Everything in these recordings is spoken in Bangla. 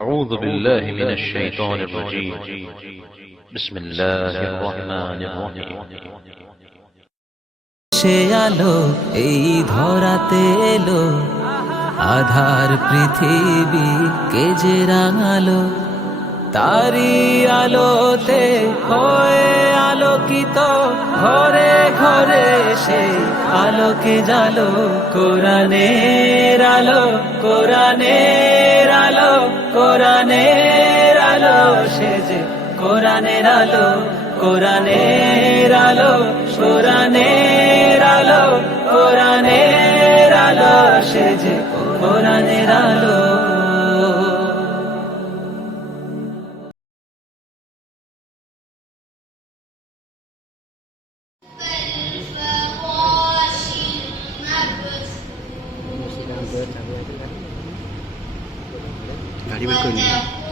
أعوذ بالله من الشيطان الرجيم بسم الله الرحمن الرحيم সে আলো এই ধরাতে এলো আধার পৃথিবী কে যে রাঙালো তারি আলোতে হয়ে আলোকিত ঘরে ঘরে সে আলোকে জালো, কোরআনের আলো কোরআনের আলো কোরআনের আলো সে যে কোরআনের আলো কোরআনের আলো কোরআনের আলো কোরআনের আলো সে যে কোরআনের আলো। ガリベ君に。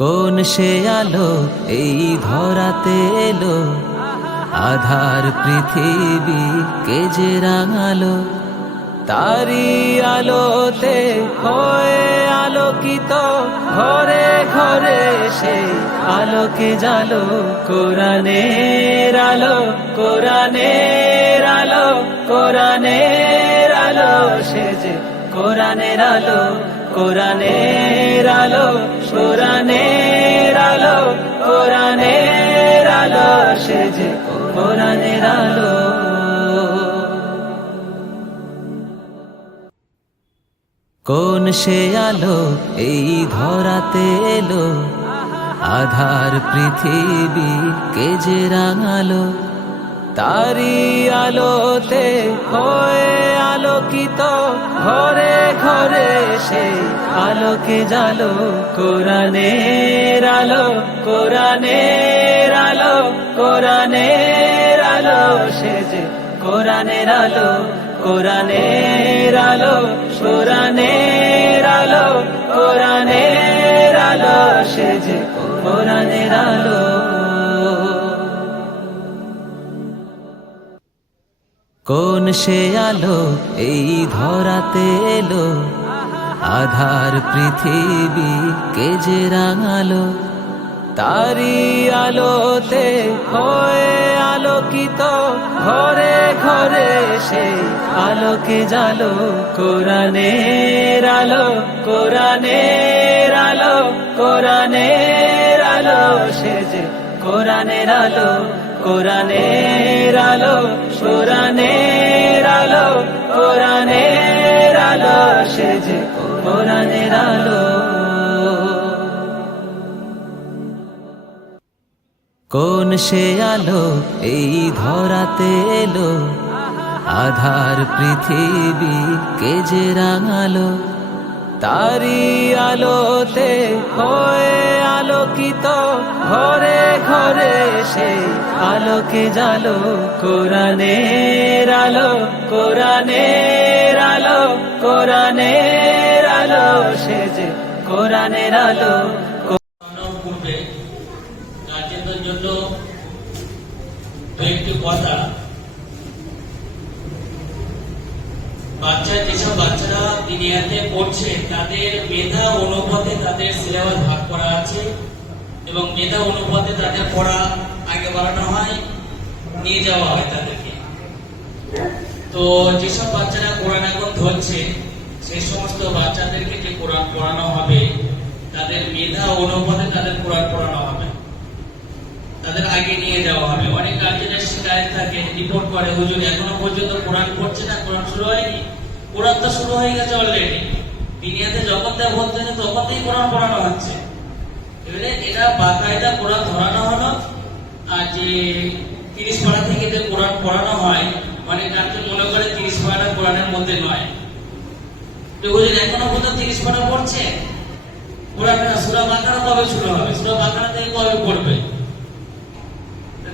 কোন সে আলো এই ধরাতে এলো? আধার পৃথিবী কে যে রাঙালো? তারি আলোতে হয়ে আলোকিত, ঘরে ঘরে সে আলোকে জালো। কোরআনের আলো কোরআনের আলো কোরআনের আলো, সে যে কোরআনের আলো। কোরআনের আলো কোরআনের আলো কোরআনের আলো সে কোরআনের আলো। কোন সে আলো এই ধরাতে এলো? আধার পৃথিবী কে যে রাঙালো? তারি আলোতে হয়ে আলোকিত ঘরে ঘরে সে আলোকে জালো, কোরআনের আলো কোরআনের আলো কোরআনের আলো সে যে কোরআনের আলো কোরআনের আলো কোরআনের আলো কোরআনের আলো সে যে কোরআনের আলো। কোন সে আলো এই ধরাতে এলো? আধার পৃথিবী কে যে রাঙালো? তারি আলোতে হয়ে আলোকিত, ঘরে ঘরে সে আলোকে জালো। কোরআনের আলো কোরআনের আলো কোরআনের আলো, সে যে কোরআনের আলো। কোরআনের আলো কোরআনের আলো কোরআনের আলো কোরআনের আলো। কোন সে আলো এই ধরাতে এলো? আধার পৃথিবী কে যে রাঙালো? তারি আলোতে হয়ে আলোকিত ঘরে ঘরে সে আলোকে জালো, কোরআনের আলো কোরআনের আলো কোরআনের আলো সে যে কোরআনের আলো। বাচ্চা, যেসব বাচ্চারা দুনিয়াতে পড়ছে, তাদের মেধা, অনুপাতে তাদের সিলেবাস ভাগ করা আছে। এবং মেধা অনুপাতে তাদের পড়া আগে বাড়ানো হয়, নিয়ে যাওয়া হয় তাদেরকে। তো যেসব বাচ্চারা কোরআন এখন ধরছে সেই সমস্ত বাচ্চাদেরকে যে কোরআন পড়ানো হবে, তাদের মেধা অনুপাতে তাদের কোরআন পড়ানো হবে। তাদের আগে নিয়ে যাওয়া হবে। অনেক গার্জেনের শিকায়ত থাকে রিপোর্ট করে, হুজুর, এখনও পর্যন্ত কোরআন পড়ছে না? কোরআন শুরু হয়নি? কোরআন তো শুরু হয়ে গেছে অলরেডি দুনিয়াতে যখন ভর্তি হয়েছে তখন থেকেই কোরআন পড়ানো হচ্ছে। এটা বাকায়দা কোরআন ধরানো হলো। আর যে তিরিশ পাড়া থেকে যে কোরআন পড়ানো হয় অনেক গার্জেন মনে করে তিরিশ পাড়াটা কোরআনের মধ্যে নয়। হুজুর এখনও পর্যন্ত তিরিশ পাড়া পড়ছে, কোরআন সুরা বাকারা কবে শুরু হবে? সুরা বাকারা থেকে কবে পড়বে?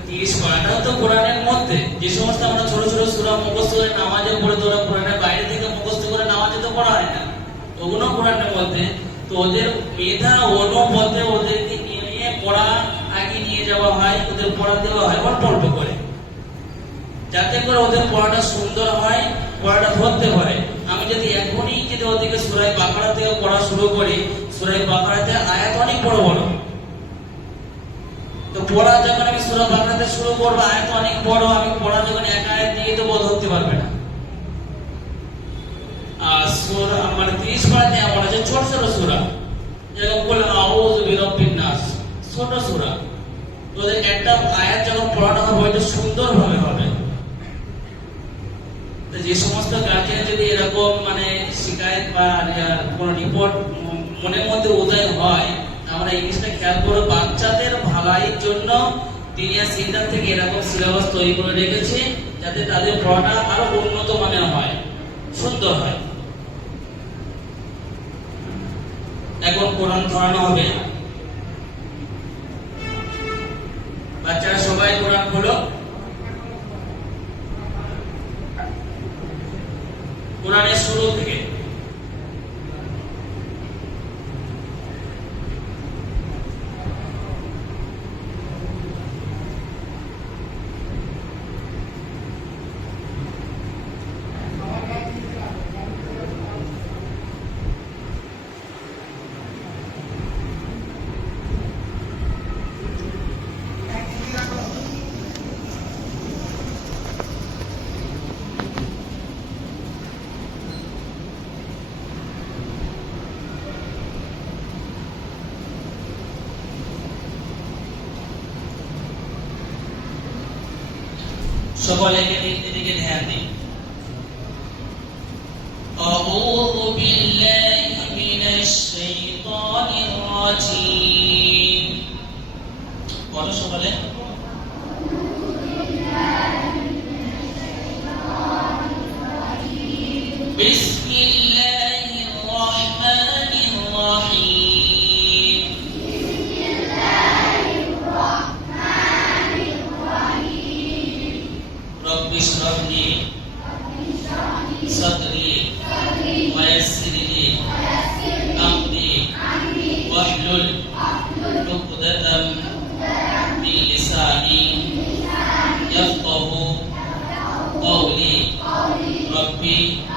তিরিশ পারাটাও তো কোরআনের মধ্যে। যে সমস্ত আমরা ছোট ছোট সুরা মুখস্থ করে নামাজে পড়ে, তো ওরা কোরআনের বাইরে থেকে মুখস্থ করে নামাজে তো পড়া হয় না। ওগুলো কোরআনের মধ্যে। তো ওদের মেধা অনুপথে ওদেরকে নিয়ে পড়া আগে নিয়ে যাওয়া হয়, ওদের পড়া দেওয়া হয়, অল্প অল্প করে। যাতে করে ওদের পড়াটা সুন্দর হয়, পড়াটা ধরতে পারে। আমি যদি এখনই যদি ওদেরকে সুরাই বাঁকড়া থেকে পড়া শুরু করি, সুরাই বাঁকড়াতে আয়াত অনেক বড় বড়। তো পড়া যখন আমি সুরা বাংলাতে শুরু করব, আয়াত অনেক বড়, আমি পড়া যখন এক আয়াত দিয়ে দেবো ধরতে পারবে না। আর সুরা তিরিশ পাড়াতে আছে, ছোট ছোট সুরা। যেরকম বললাম, আউযু বিরাব্বিন নাস ছোট সুরা। তো একটা আয়াত যখন পড়ানো হবে, ওইটা সুন্দর ভাবে হবে যে সমস্ত গার্জেন যদি এরকম মানে শিকায়ত বা কোনো রিপোর্ট মনের মধ্যে উদয় হয় আমরা জিনিসটা খেয়াল করে, বাচ্চাদের ভালাইয়ের জন্য তিনিয়া সেন্টার থেকে এরকম সিলেবাস তৈরি করে রেখেছে, যাতে তাদের পড়াটা আরও উন্নত মানের হয়, সুন্দর হয়। এখন কোরআন পড়ানো হবে। বাচ্চারা সবাই কোরআন খোলো কোরআনের শুরু থেকে সকলে এদিকে ধ্যান দিন أعوذ بالله من الشيطان الرجيم be